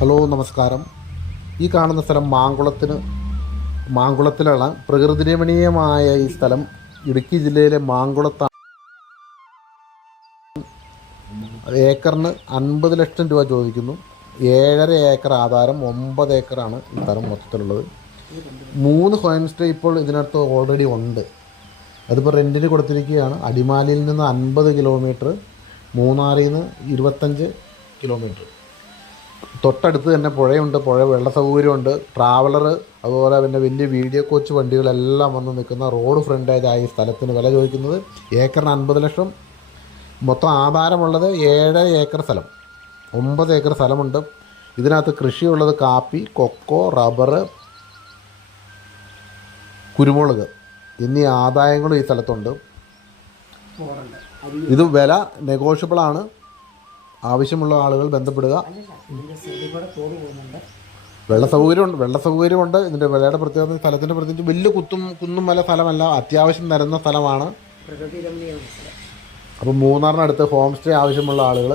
Hello നമസ്കാരം. ഈ കാണുന്ന സ്ഥലം മാങ്കുളത്തിലാണ്. പ്രകൃതിരമണീയമായ ഈ സ്ഥലം ഇടുക്കി ജില്ലയിലെ മാങ്കുളത്താണ്. ഏക്കറിന് 50 ലക്ഷം രൂപ ചോദിക്കുന്നു. 7.5 ഏക്കർ ആധാരം, 9 ഏക്കറാണ് ഈ സ്ഥലം മൊത്തത്തിലുള്ളത്. 3 ഹോം സ്റ്റേ ഇപ്പോൾ ഇതിനകത്ത് ഓൾറെഡി ഉണ്ട്. അതിപ്പോൾ റെൻറ്റിന് കൊടുത്തിരിക്കുകയാണ്. അടിമാലിയിൽ നിന്ന് 50 കിലോമീറ്റർ, മൂന്നാറിൽ നിന്ന് 25 കിലോമീറ്റർ. തൊട്ടടുത്ത് തന്നെ പുഴയുണ്ട്, വെള്ള സൗകര്യമുണ്ട്, ട്രാവലർ, അതുപോലെ പിന്നെ വലിയ വീഡിയോ കോച്ച് വണ്ടികളെല്ലാം വന്ന് നിൽക്കുന്ന റോഡ് ഫ്രണ്ടേജായ ഈ സ്ഥലത്തിന് വില ചോദിക്കുന്നത് ഏക്കറിന് 50 ലക്ഷം. മൊത്തം ആധാരമുള്ളത് 7 ഏക്കർ സ്ഥലം, 9 ഏക്കർ സ്ഥലമുണ്ട്. ഇതിനകത്ത് കൃഷിയുള്ളത് കാപ്പി, കൊക്കോ, റബ്ബർ, കുരുമുളക് എന്നീ ആദായങ്ങളും ഈ സ്ഥലത്തുണ്ട്. ഇത് വില നെഗോഷ്യബിളാണ്. ആവശ്യമുള്ള ആളുകൾ ബന്ധപ്പെടുക. വെള്ള സൗകര്യമുണ്ട്. ഇതിൻ്റെ വിലയുടെ പ്രത്യേകത, സ്ഥലത്തിൻ്റെ പ്രത്യേകിച്ച് വലിയ കുന്നും മല സ്ഥലമല്ല, അത്യാവശ്യം നിരന്ന സ്ഥലമാണ്. അപ്പം മൂന്നാറിനടുത്ത് ഹോം സ്റ്റേ ആവശ്യമുള്ള ആളുകൾ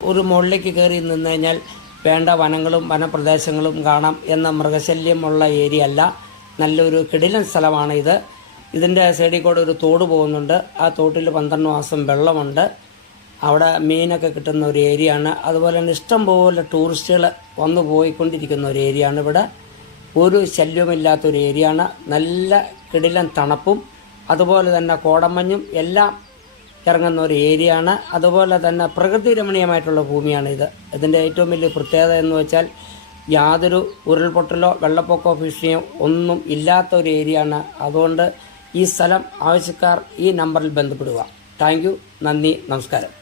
ഒരു മുകളിലേക്ക് കയറി നിന്ന് കഴിഞ്ഞാൽ വേണ്ട വനങ്ങളും വനപ്രദേശങ്ങളും കാണാം എന്ന മൃഗശല്യമുള്ള ഏരിയ അല്ല. നല്ലൊരു കിടിലൻ സ്ഥലമാണ് ഇത്. ഇതിൻ്റെ സൈഡിൽ കൂടെ ഒരു തോട് പോകുന്നുണ്ട്. ആ തോട്ടിൽ 12 മാസം വെള്ളമുണ്ട്. അവിടെ മീനൊക്കെ കിട്ടുന്ന ഒരു ഏരിയയാണ്. അതുപോലെ തന്നെ ഇഷ്ടംപോലെ ടൂറിസ്റ്റുകൾ വന്നു പോയിക്കൊണ്ടിരിക്കുന്ന ഒരു ഏരിയയാണ്. ഇവിടെ ഒരു ശല്യവുമില്ലാത്തൊരു ഏരിയയാണ്. നല്ല കിടിലൻ തണുപ്പും അതുപോലെ തന്നെ കോടമഞ്ഞും എല്ലാം ഇറങ്ങുന്ന ഒരു ഏരിയയാണ്. അതുപോലെ തന്നെ പ്രകൃതി രമണീയമായിട്ടുള്ള ഭൂമിയാണ് ഇത്. ഇതിൻ്റെ ഏറ്റവും വലിയ പ്രത്യേകത എന്ന് വെച്ചാൽ യാതൊരു ഉരുൾപൊട്ടലോ വെള്ളപ്പൊക്കമോ ഭീഷണിയോ ഒന്നും ഇല്ലാത്ത ഒരു ഏരിയയാണ്. അതുകൊണ്ട് ഈ സ്ഥലം ആവശ്യക്കാർ ഈ നമ്പറിൽ ബന്ധപ്പെടുക. താങ്ക് യു, നന്ദി, നമസ്കാരം.